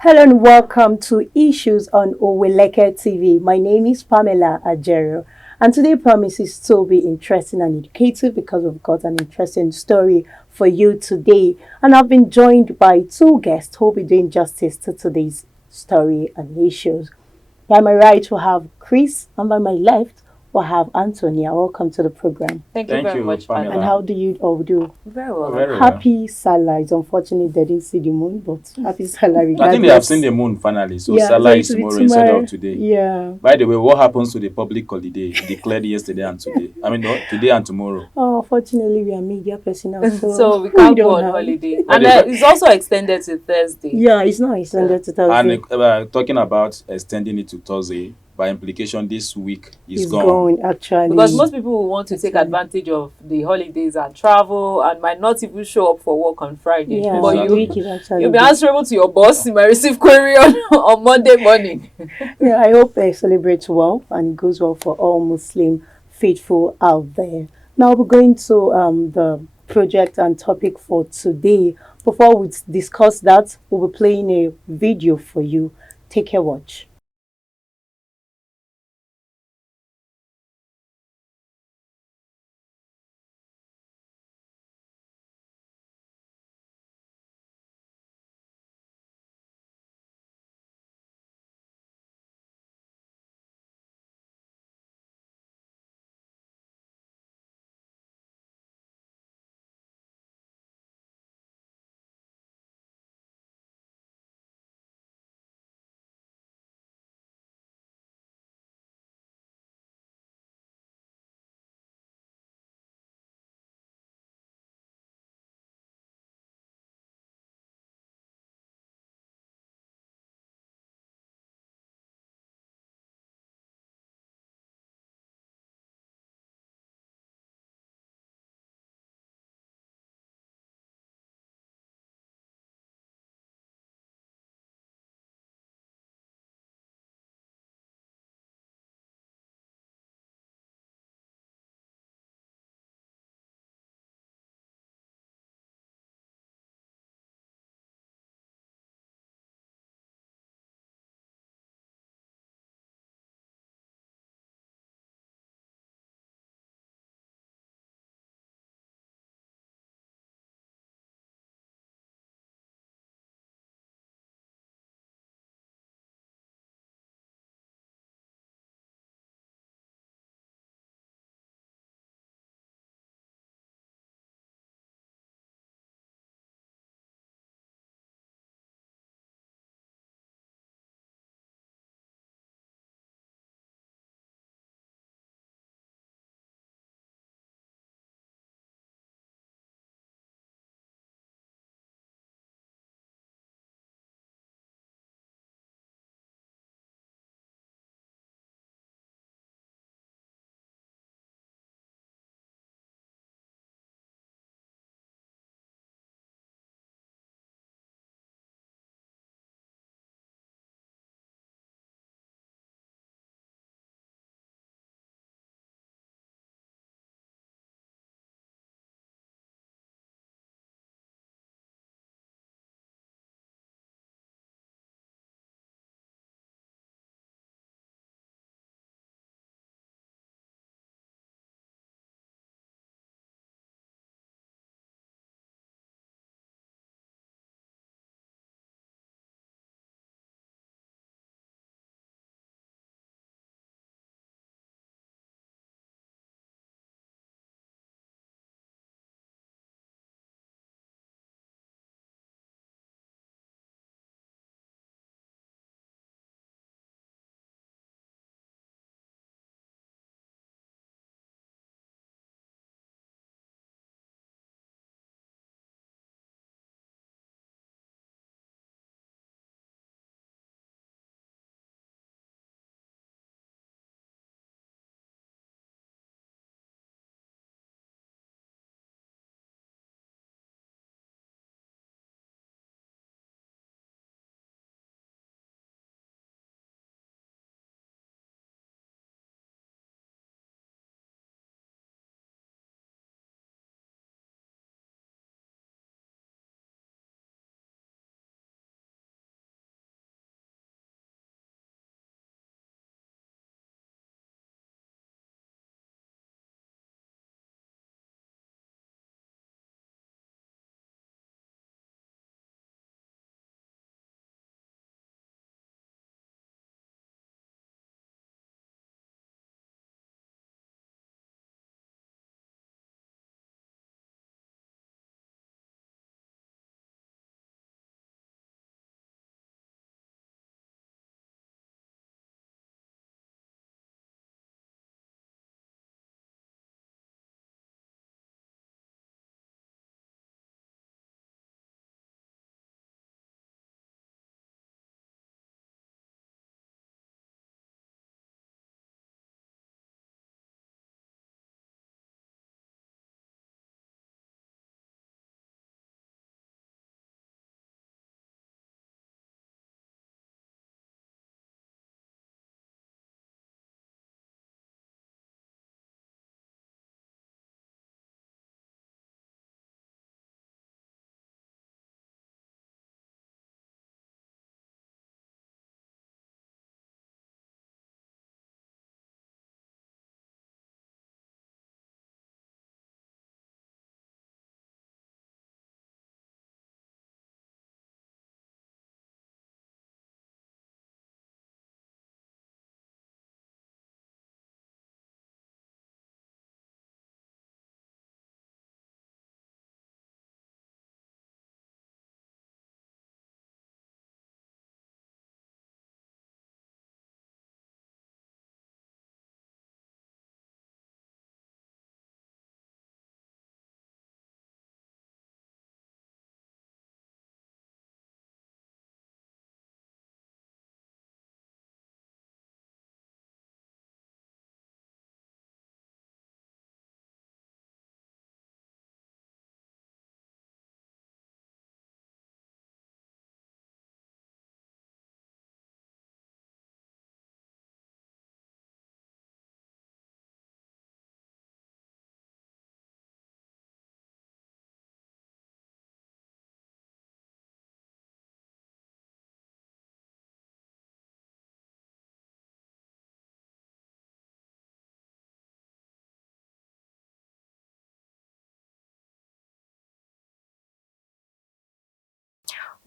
Hello and welcome to Issues on Oweleke TV. My name is Pamela Ajero, and today promises to be interesting and educative because we've got an interesting story for you today. And I've been joined by two guests who will be doing justice to today's story and issues. By my right, we have Chris, and by my left, we have Antonia. Welcome to the program. Thank you Thank very you, much, Pamela. And how do you all do? Very well. Very well. Happy Salah. It's unfortunate they didn't see the moon, but happy Salah regardless. I think they have seen the moon finally, so Yeah, Salah so is it will be tomorrow instead tomorrow. of today. Yeah. By the way, what happens to the public holiday declared yesterday and today? I mean, no, today and tomorrow. Oh, fortunately, we are media personnel, so, So we can't go don't on have- holiday. But And it's also extended to Thursday. Yeah, it's not extended to Thursday. And talking about extending it to Thursday, by implication, this week is It's gone. going actually. Because most people will want to take Exactly. advantage of the holidays and travel and might not even show up for work on Friday. Yeah, But the Exactly. week is actually. you'll be good. answerable to your boss. You might receive query on Monday morning. Yeah, I hope they celebrate well and it goes well for all Muslim faithful out there. Now we're going to the project and topic for today. Before we discuss that, we'll be playing a video for you. Take a watch.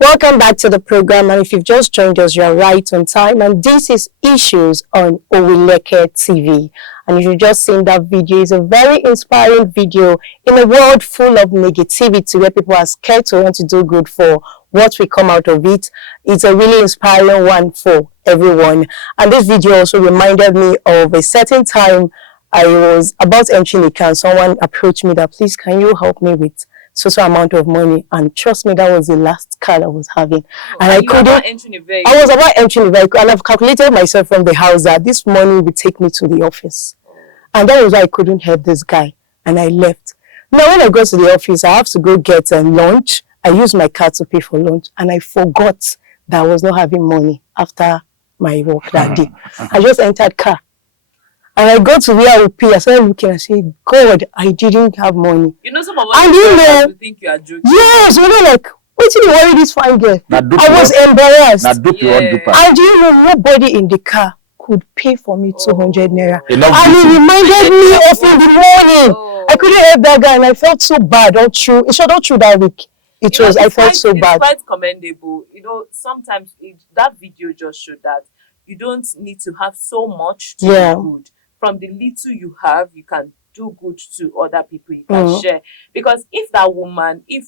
Welcome back to the program, and if you've just joined us, you're right on time, and this is Issues on Oweleke TV. And if you've just seen that video, it's a very inspiring video in a world full of negativity where people are scared to want to do good for what will come out of it. It's a really inspiring one for everyone. And this video also reminded me of a certain time I was about entering a car, and someone approached me that, please, can you help me with so amount of money? And trust me, that was the last car I was having. And I couldn't. I was about entering a vehicle, and I've calculated myself from the house that this money would take me to the office. And that was why I couldn't help this guy, and I left. Now, when I go to the office, I have to go get lunch. I used my card to pay for lunch, and I forgot that I was not having money after my work that day. I just entered car. And I got to where I would pay. I started looking and saying, God, I didn't have money. You know, some of us will think you are joking. Yes, we were like, what did you worry this fine girl? I was embarrassed. I didn't know nobody in the car could pay for me 200 naira. And it reminded me of in the morning. I couldn't help that guy, and I felt so bad. Don't you that week. I felt so bad. It's quite commendable. You know, sometimes that video just showed that you don't need to have so much to do good. From the little you have, you can do good to other people. You can share. Because if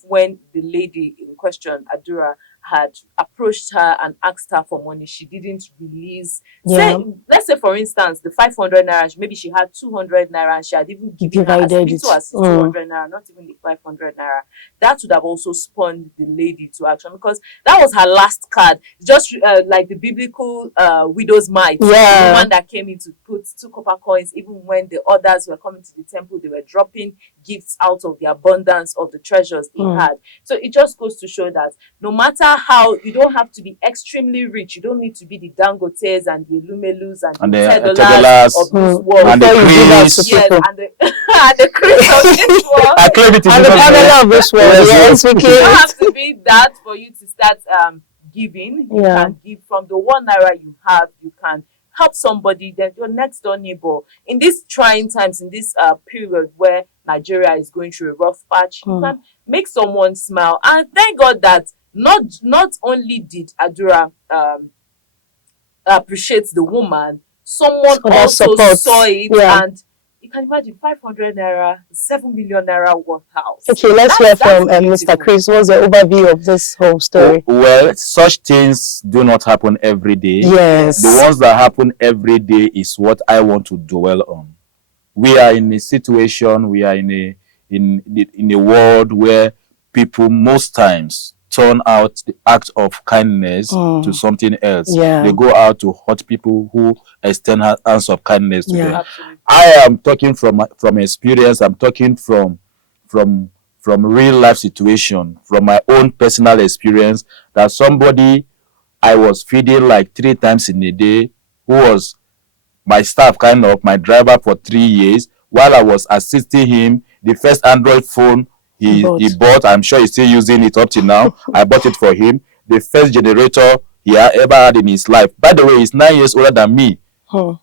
when the lady in question, Adura, had approached her and asked her for money, she didn't release. Let's say, for instance, the 500 naira, maybe she had 200 naira and she had even given her as little as 200 naira, not even the 500 naira. That would have also spawned the lady to action, because that was her last card. Just like the biblical widow's mite, the one that came in to put 2 copper coins, even when the others were coming to the temple, they were dropping gifts out of the abundance of the treasures they had. So it just goes to show that no matter how, you don't have to be extremely rich. You don't need to be the Dangotes and the Lumelus and the Tedolas of this world. And the Chris. Yes, and the Chris of this world. And the Pamela of this world. Yes, you don't have to be that for you to start giving. You can give from the 1 naira you have. You can help somebody, that your next door neighbor. In these trying times, in this period where Nigeria is going through a rough patch, you can make someone smile. And thank God that not only did Adura appreciate the woman, someone also saw it, and you can imagine 500 naira, 7 million naira worth house. Okay, let's hear from Mr. Chris. What's the overview of this whole story? Well, such things do not happen every day. Yes. The ones that happen every day is what I want to dwell on. We are in a situation, we are in a world where people most times turn out the act of kindness to something else. They go out to hurt people who extend hands of kindness to them. Absolutely. I am talking from experience. I'm talking from real life situation, from my own personal experience, that somebody I was feeding like 3 times in a day, who was my staff, kind of my driver for 3 years, while I was assisting him, the first Android phone he bought, I'm sure he's still using it up till now. I bought it for him. The first generator he ever had in his life. By the way, he's 9 years older than me.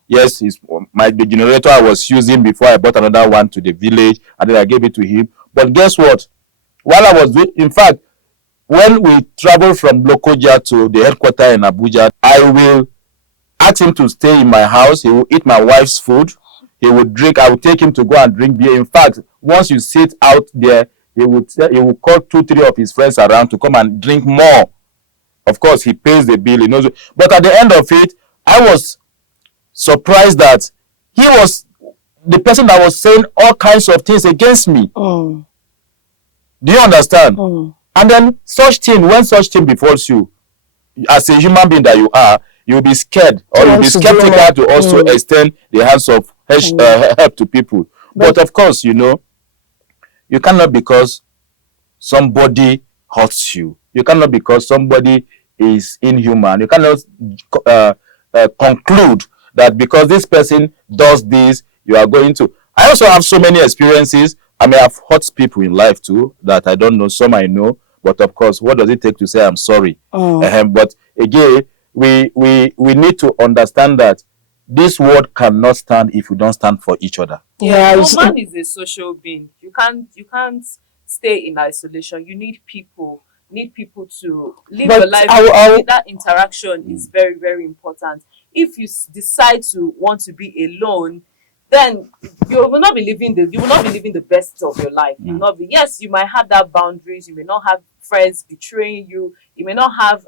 Yes, the generator I was using before I bought another one to the village, and then I gave it to him. But guess what? While I was doing, in fact, when we travel from Lokoja to the headquarters in Abuja, I will ask him to stay in my house. He will eat my wife's food. He will drink. I will take him to go and drink beer. In fact, once you sit out there, he will call 2-3 of his friends around to come and drink more. Of course, he pays the bill. He knows it. But at the end of it, I was surprised that he was the person that was saying all kinds of things against me. Do you understand? And then when such thing befalls you, as a human being that you are, you'll be scared, or you'll be skeptical to also extend the hands of help to people. But of course, you cannot, because somebody hurts you. You cannot, because somebody is inhuman. You cannot conclude that because this person does this, you are going to. I also have so many experiences. I may have hurt people in life too that I don't know. Some I know. But of course, what does it take to say I'm sorry? But again, we need to understand that this world cannot stand if we don't stand for each other. Man is a social being. You can't stay in isolation. You need people. need people to live your life. That interaction is very, very important. If you decide to want to be alone, then you will not be living the best of your life. You will not be. Yes, you might have that boundaries. You may not have friends betraying you. You may not have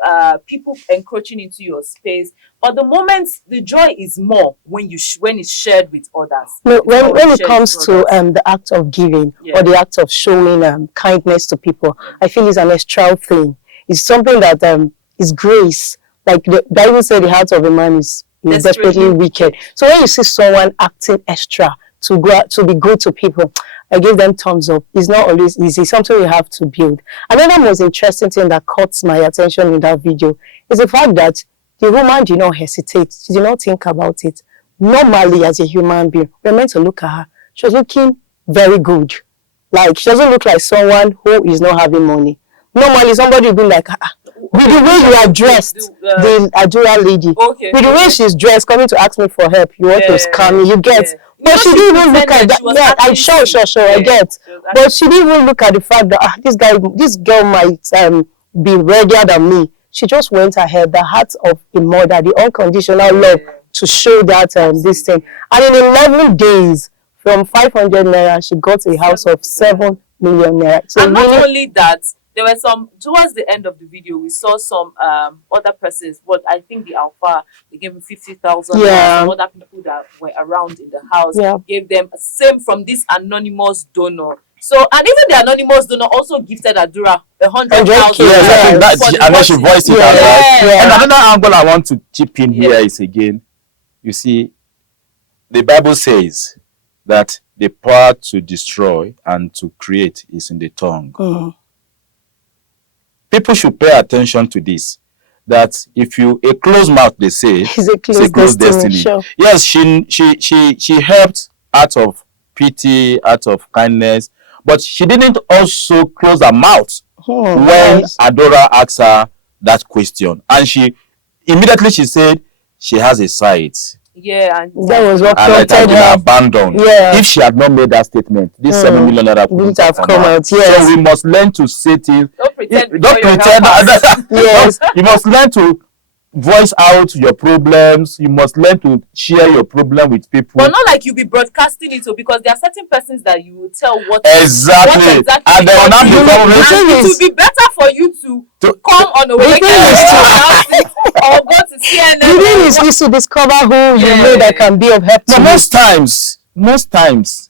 people encroaching into your space. But the moment, the joy is more when when it's shared with others. No, when it comes to the act of giving or the act of showing kindness to people, I feel it's an extra thing. It's something that is grace. Like the Bible said, the heart of a man is desperately wicked. So when you see someone acting extra to be good to people, I give them thumbs up. It's not always easy. Something you have to build. Another most interesting thing that caught my attention in that video is the fact that the woman did not hesitate. She did not think about it. Normally, as a human being, we're meant to look at her. She was looking very good. Like, she doesn't look like someone who is not having money. Normally, somebody would be like, with the way you are dressed, the Adura lady, with the way she's dressed, coming to ask me for help, you want to scam me, you get. But she didn't even look at that. Yeah, I'm sure, I get. But she didn't even look at the fact that this girl might be readier than me. She just went ahead, the heart of a mother, the unconditional love to show that this thing. And in 11 days, from 500 naira, she got a house of 7 million naira. So and not only that, there were some, towards the end of the video, we saw some other persons, but I think the Alpha, they gave me 50,000. Yeah. Some other people that were around in the house gave them, same from this anonymous donor. So, and even the anonymous donor also gifted Adura 100,000. Yes, and then she voiced it out, right? And another angle I want to chip in here is, again, you see, the Bible says that the power to destroy and to create is in the tongue. People should pay attention to this. That if you a closed mouth, they say, it's a closed destiny. Sure. Yes, she helped out of pity, out of kindness, but she didn't also close her mouth when Adora asked her that question, and she immediately said she has a side. Yeah, and that was what prompted her abandoned. Yeah. If she had not made that statement, this 7 million naira wouldn't have come out. Yes. So we must learn to say things. Don't pretend. Yes. You must learn to voice out your problems. You must learn to share your problem with people. But not like you'll be broadcasting it, because there are certain persons that you will tell what exactly and they will not it will be better for you to come on Oweleke TV or go to CNN. The thing is to discover who you know that can be of help to you. Most times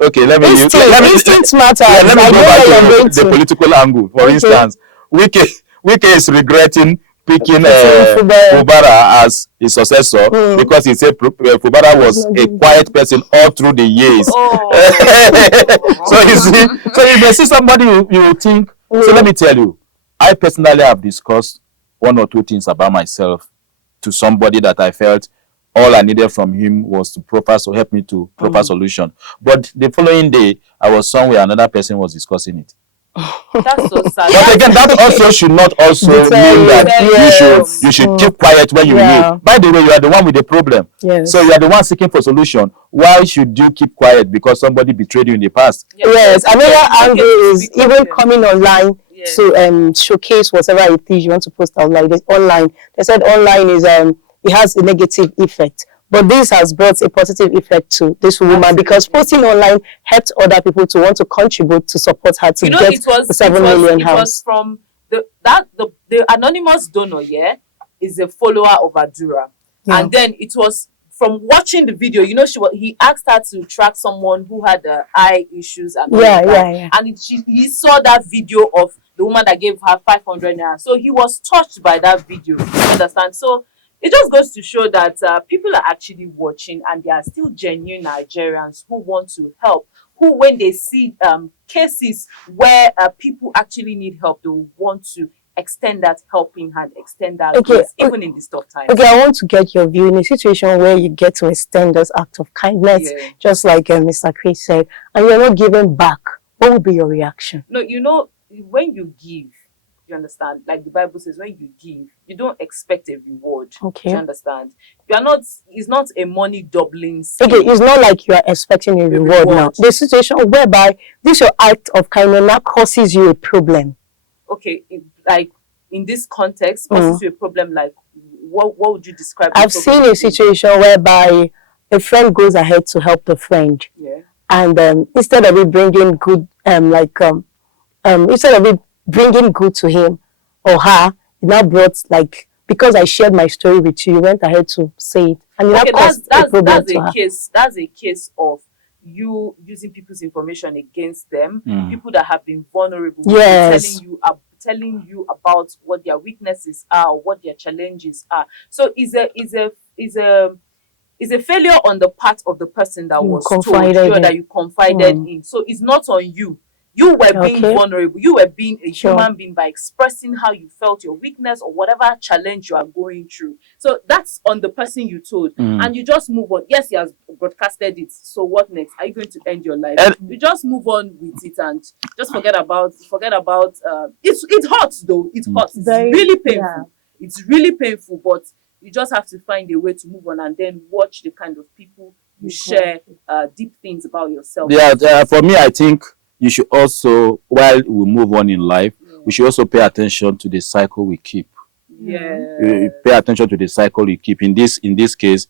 okay, let me instinct matters. Let me go back to the political angle. For instance, Wike is regretting picking Fubara as his successor because he said Fubara was a quiet person all through the years. So you see, so if you see somebody you will think. So let me tell you, I personally have discussed 1 or 2 things about myself to somebody that I felt all I needed from him was to help me to proper solution. But the following day, I was somewhere, another person was discussing it. That's so sad. But again, that also should not also mean that you should keep quiet when you need. By the way, you are the one with the problem. Yes. So you are the one seeking for solution. Why should you keep quiet because somebody betrayed you in the past? Yes. Another angle is even coming online to showcase whatever it is you want to post online. They said online is it has a negative effect. But this has brought a positive effect to this woman because posting online helped other people to want to contribute to support her to get the 7 million house. It was from the anonymous donor, is a follower of Adura. And then it was from watching the video, he asked her to track someone who had eye issues and and he saw that video of the woman that gave her 500 naira. So he was touched by that video. You understand? So it just goes to show that people are actually watching, and there are still genuine Nigerians who want to help, who when they see cases where people actually need help, they want to extend that helping hand, extend that grace, even in these tough times. Okay, I want to get your view in a situation where you get to extend this act of kindness, just like Mr. Chris said, and you're not giving back. What would be your reaction? No, when you give, you understand? Like the Bible says, when you give, you don't expect a reward. Okay. You understand? It's not a money doubling scheme. Okay, it's not like you are expecting a reward now. The situation whereby this your act of kindness now causes you a problem. okay, like in this context, causes you a problem, like what would you describe? I've seen a situation whereby a friend goes ahead to help the friend. Yeah. And instead of it bringing good, instead of it bringing good to him or her, it now brought, like, because I shared my story with you, you went ahead to say it, and Okay, that caused a problem that's to a her. case. That's a case of you using people's information against them. People that have been vulnerable, Yes. telling you about what their weaknesses are, or what their challenges are. So is a failure on the part of the person that You was confided told you, in. that you confided in. So it's not on you. You were being Okay. vulnerable. You were being a Sure. human being by expressing how you felt, your weakness, or whatever challenge you are going through. So that's on the person you told, and you just move on. Yes, he has broadcasted it. So what next? Are you going to end your life? You just move on with it and just forget about. It hurts though. It hurts. It's really painful. Yeah. It's really painful, but you just have to find a way to move on and then watch the kind of people you share deep things about yourself. Yeah, for me, I think you should also, while we move on in life, we should also pay attention to the cycle we keep. Yeah. Pay attention to the cycle you keep. In this case,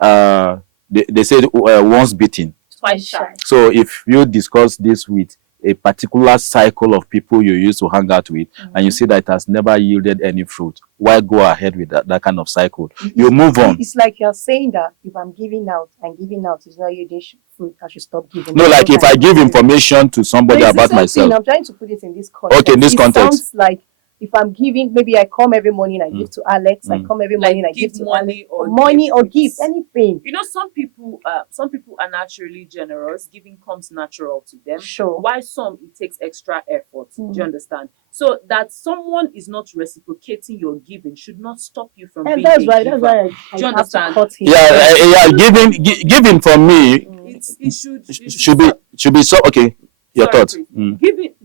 they said once beaten, Twice shy. So if you discuss this with a particular cycle of people you used to hang out with, and you see that it has never yielded any fruit, why go ahead with that kind of cycle? You move on. It's like you're saying that if I'm giving out and giving out is not yielding fruit, I should stop giving. No, like if I give information to somebody about myself. I'm trying to put it in this context. Okay, in this context. Sounds like if I'm giving, maybe I come every morning, I give to Alex. I come every morning, I give to money Alex. Or gift, anything. You know, some people are naturally generous. Giving comes natural to them. Sure. Why some it takes extra effort. Do you understand? So that someone is not reciprocating your giving should not stop you from being a giver. That's why Do you understand? Giving for me, it should be so. Okay, your thoughts.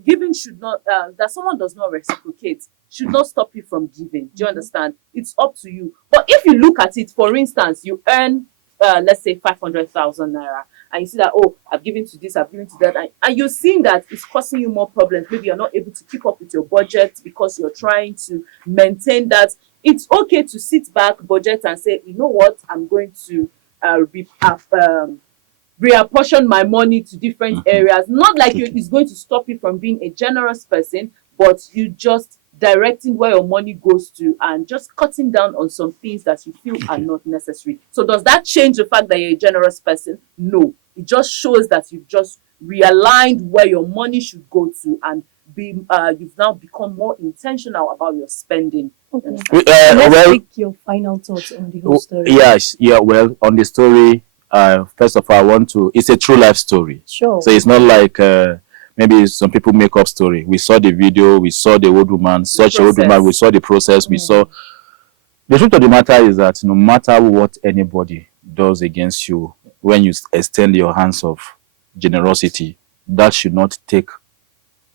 Giving should not that someone does not reciprocate should not stop you from giving. Do you understand? It's up to you. But if you look at it, for instance, you earn let's say 500,000 naira, and you see that, oh, I've given to this, I've given to that, and you're seeing that it's causing you more problems. Maybe you're not able to keep up with your budget because you're trying to maintain that. It's okay to sit back, budget, and say, you know what, I'm going to reapportion my money to different areas. Not like it's going to stop you from being a generous person, but you just directing where your money goes to and just cutting down on some things that you feel are not necessary. So does that change the fact that you're a generous person? No. It just shows that you've just realigned where your money should go to, and you've now become more intentional about your spending. Okay. Let's take your final thoughts on the whole story. Yes, well, on the story, first of all, it's a true life story. Sure. So it's not like maybe some people make up story. We saw the video, we saw the old woman, we saw the process, we saw. The truth of the matter is that no matter what anybody does against you, when you extend your hands of generosity, that should not take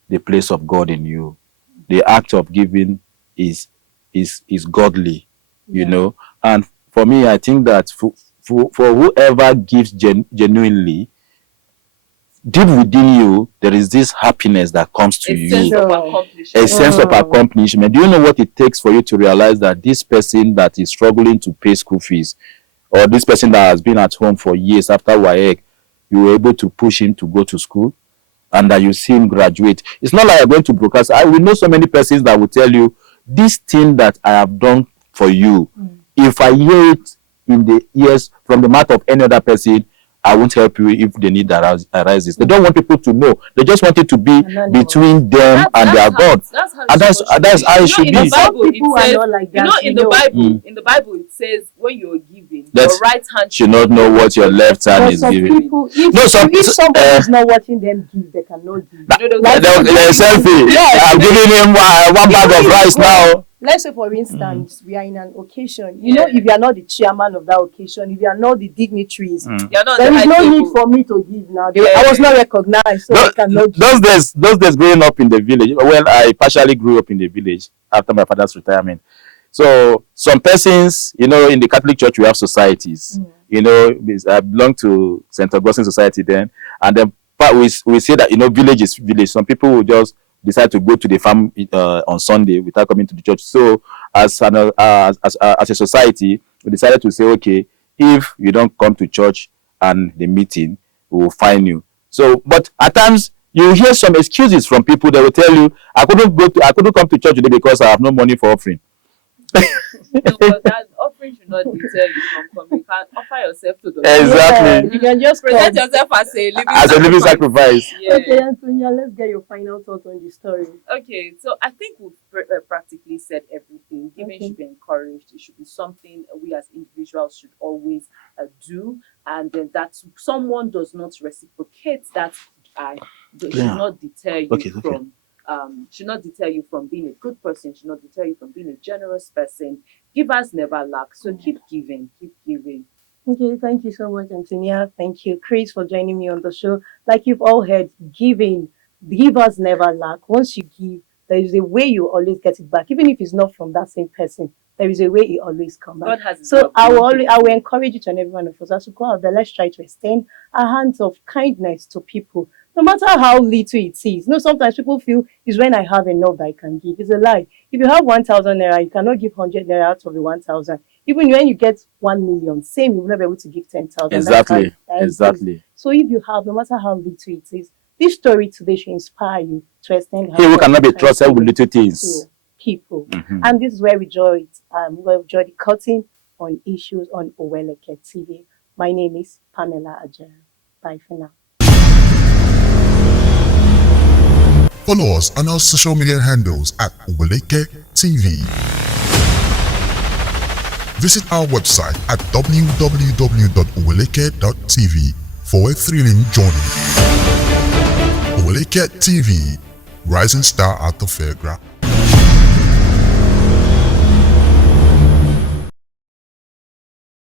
the place of God in you. The act of giving is godly, you know. And for me, I think that for whoever gives genuinely, deep within you, there is this happiness that comes to you. A sense of accomplishment. Do you know what it takes for you to realize that this person that is struggling to pay school fees, or this person that has been at home for years after Oweleke, you were able to push him to go to school, and that you see him graduate? It's not like you're going to broadcast. I will know so many persons that will tell you, this thing that I have done for you, if I hear it in the ears from the mouth of any other person, I won't help you if the need arises. They don't want people to know. They just want it to be between them and their God. And that's how it should be. In the Bible it says when you're giving, your right hand should not know what your left hand is giving. If somebody is not watching them give, they cannot give. They're selfie. I'm giving him one bag of rice now. Let's say, for instance, we are in an occasion. You know, if you are not the chairman of that occasion, if you are not the dignitaries, there is no need for me to give now. I was not recognized, so I cannot give. Those days growing up in the village, well, I partially grew up in the village after my father's retirement. So some persons, you know, in the Catholic Church, we have societies. You know, I belong to St. Augustine Society then. And then we say that, you know, village is village. Some people will just decide to go to the farm on Sunday without coming to the church. So as a society, we decided to say, okay, if you don't come to church and the meeting, we will fine you. So, but at times you hear some excuses from people. They will tell you, I couldn't come to church today because I have no money for offering. No, but that offering should not deter you from coming. You can offer yourself to the Lord. Exactly. You can just present come. yourself as a living sacrifice. Yeah. Okay, Antonia, let's get your final thoughts on the story. Okay, so I think we've practically said everything. Giving should be encouraged. It should be something we as individuals should always do, and then that someone does not reciprocate that should not deter you from. Should not deter you from being a good person, should not deter you from being a generous person. Givers never lack, so keep giving, keep giving. Okay, thank you so much, Antonia. Thank you, Chris, for joining me on the show. Like you've all heard, givers never lack. Once you give, there is a way you always get it back, even if it's not from that same person. There is a way it always comes back. So I will encourage each and every one of us as we go out there. Let's try to extend our hands of kindness to people, no matter how little it is. You know, sometimes people feel it's when I have enough that I can give. It's a lie. If you have 1,000 naira, you cannot give 100 naira out of the 1,000. Even when you get 1 million, same, you will not be able to give 10,000. Exactly. So if you have, no matter how little it is, this story today should inspire you to extend. He who cannot be trusted with little things. People. And this is where we enjoy the cutting on issues on Oweleke TV. My name is Pamela Ajero. Bye for now. Follow us on our social media handles at Oweleke TV. Visit our website at www.oweleketv for a thrilling journey. Oweleke TV, rising star at the fairground.